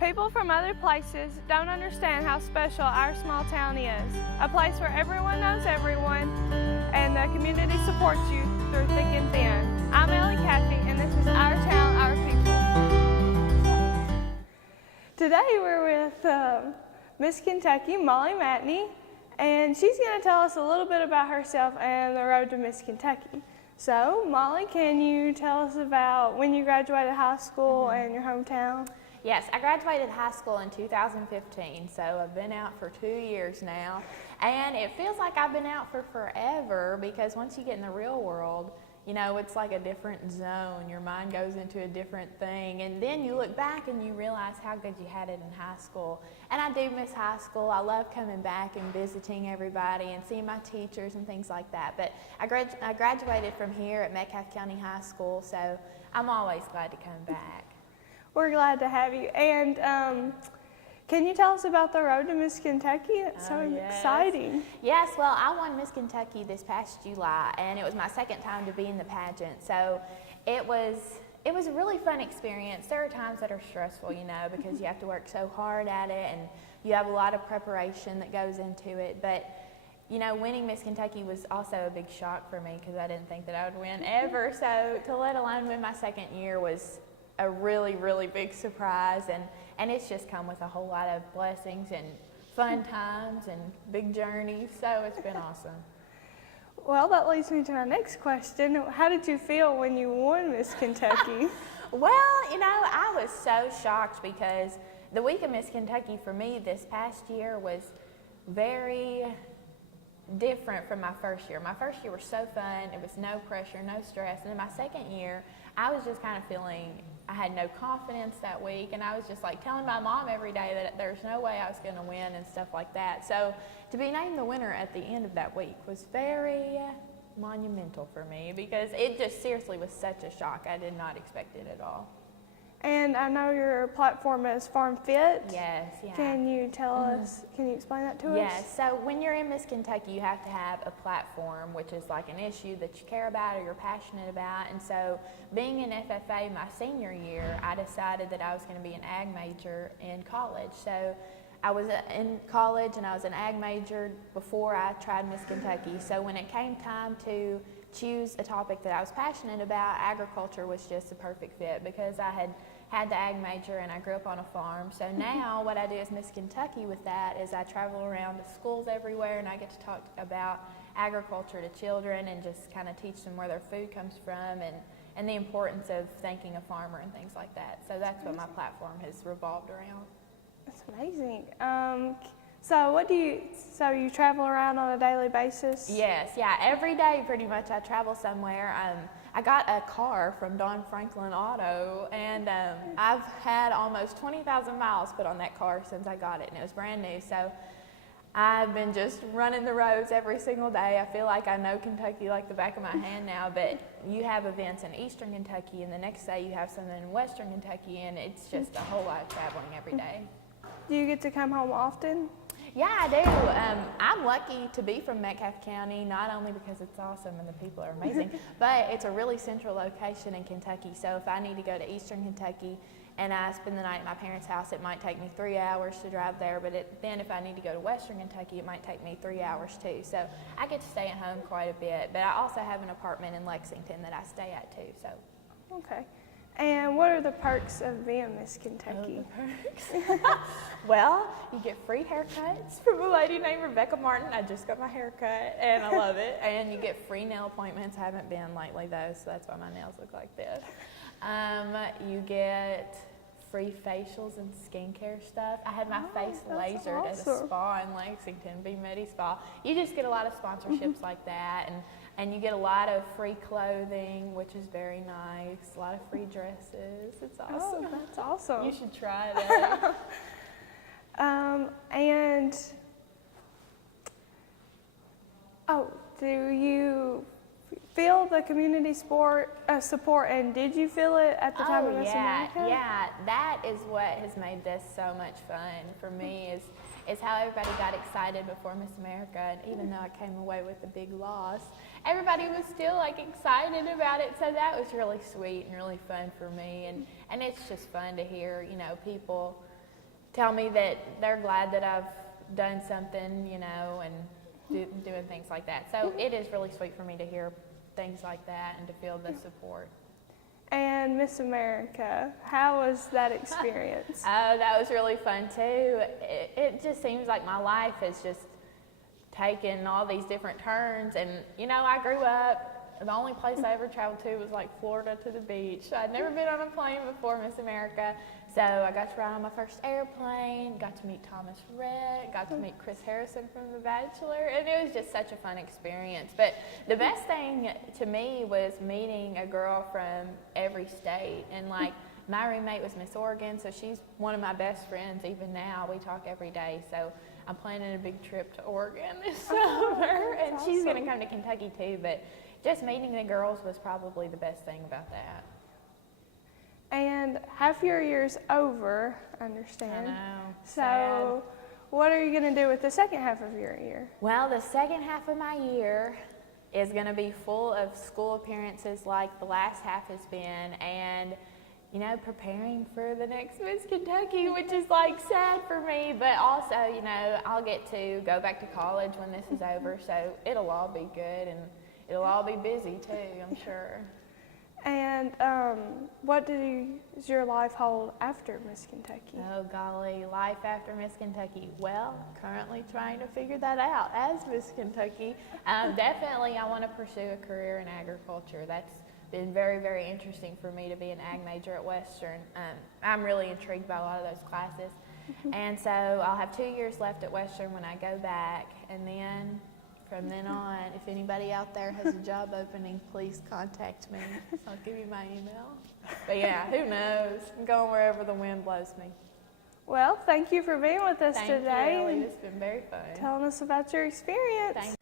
People from other places don't understand how special our small town is. A place where everyone knows everyone and the community supports you through thick and thin. I'm Ellie Caffey and this is Our Town, Our People. Today we're with Miss Kentucky, Molly Matney, and she's going to tell us a little bit about herself and the road to Miss Kentucky. So, Molly, can you tell us about when you graduated high school and your hometown? Yes, I graduated high school in 2015, so I've been out for 2 years now, and it feels like I've been out for forever because once you get in the real world, you know, it's like a different zone. Your mind goes into a different thing, and then you look back and you realize how good you had it in high school. And I do miss high school. I love coming back and visiting everybody and seeing my teachers and things like that. But I graduated from here at Metcalfe County High School, so I'm always glad to come back. We're glad to have you. And can you tell us about the road to Miss Kentucky? It's so exciting. Yes, well, I won Miss Kentucky this past July, and it was my second time to be in the pageant. So it was a really fun experience. There are times that are stressful, you know, because you have to work so hard at it, and you have a lot of preparation that goes into it. But you know, winning Miss Kentucky was also a big shock for me because I didn't think that I would win ever. So to let alone win my second year was a really, really big surprise, and it's just come with a whole lot of blessings and fun times and big journeys, so it's been awesome. Well, that leads me to my next question. How did you feel when you won Miss Kentucky? Well, you know, I was so shocked because the week of Miss Kentucky for me this past year was very different from my first year. My first year was so fun, it was no pressure, no stress, and in my second year, I was just kind of feeling I had no confidence that week, and I was just like telling my mom every day that there's no way I was going to win and stuff like that. So to be named the winner at the end of that week was very monumental for me because it just seriously was such a shock. I did not expect it at all. And I know your platform is Farm Fit. Yes, yeah. Can you tell us, can you explain that to us? Yes, so when you're in Miss Kentucky, you have to have a platform, which is like an issue that you care about or you're passionate about. And so being in FFA my senior year, I decided that I was going to be an ag major in college. So I was in college and I was an ag major before I tried Miss Kentucky. So when it came time to choose a topic that I was passionate about, agriculture was just a perfect fit because I had the ag major and I grew up on a farm. So now what I do as Miss Kentucky with that is I travel around to schools everywhere and I get to talk about agriculture to children and just kind of teach them where their food comes from and the importance of thanking a farmer and things like that. So that's what my platform has revolved around. That's amazing. So you travel around on a daily basis? Yes, yeah, every day pretty much I travel somewhere. I got a car from Don Franklin Auto, and I've had almost 20,000 miles put on that car since I got it, and it was brand new. So I've been just running the roads every single day. I feel like I know Kentucky like the back of my hand now, but you have events in eastern Kentucky, and the next day you have something in western Kentucky, and it's just a whole lot of traveling every day. Do you get to come home often? Yeah, I do. I'm lucky to be from Metcalfe County, not only because it's awesome and the people are amazing, but it's a really central location in Kentucky. So if I need to go to eastern Kentucky and I spend the night at my parents' house, it might take me 3 hours to drive there. But then if I need to go to western Kentucky, it might take me 3 hours too. So I get to stay at home quite a bit. But I also have an apartment in Lexington that I stay at too. So. Okay. And what are the perks of being Miss Kentucky? Oh, the perks. Well, you get free haircuts from a lady named Rebecca Martin. I just got my hair cut, and I love it. And you get free nail appointments. I haven't been lately, though, so that's why my nails look like this. You get free facials and skincare stuff. I had my face lasered at a spa in Lexington, B Medi Spa. You just get a lot of sponsorships like that, and you get a lot of free clothing, which is very nice. A lot of free dresses. It's awesome. Oh, that's awesome. You should try it. Do you feel the community support, and did you feel it at the time of Miss America? Yeah, that is what has made this so much fun for me is how everybody got excited before Miss America, and even though I came away with a big loss, everybody was still like excited about it, so that was really sweet and really fun for me, and it's just fun to hear, you know, people tell me that they're glad that I've done something, you know, and doing things like that. So it is really sweet for me to hear things like that and to feel the support. And Miss America, how was that experience? Oh, that was really fun too. It just seems like my life has just taken all these different turns. And, you know, I grew up, the only place I ever traveled to was like Florida to the beach. I'd never been on a plane before Miss America. So I got to ride on my first airplane, got to meet Thomas Rhett, got to meet Chris Harrison from The Bachelor, and it was just such a fun experience. But the best thing to me was meeting a girl from every state. And like, my roommate was Miss Oregon, so she's one of my best friends even now. We talk every day. So I'm planning a big trip to Oregon this summer, and she's going to come to Kentucky too. But just meeting the girls was probably the best thing about that. And half your year's over, I understand. I know. So what are you going to do with the second half of your year? Well, the second half of my year is going to be full of school appearances like the last half has been, and, you know, preparing for the next Miss Kentucky, which is like sad for me, but also, you know, I'll get to go back to college when this is over, so it'll all be good, and it'll all be busy too, I'm sure. And what does your life hold after Miss Kentucky? Oh golly, life after Miss Kentucky. Well, currently trying to figure that out as Miss Kentucky. Definitely I want to pursue a career in agriculture. That's been very, very interesting for me to be an ag major at Western. I'm really intrigued by a lot of those classes. And so I'll have 2 years left at Western when I go back, and then from then on, if anybody out there has a job opening, please contact me. I'll give you my email. But yeah, who knows? I'm going wherever the wind blows me. Well, thank you for being with us Thank today. you, Ellie. It's been very fun. Telling us about your experience. Thank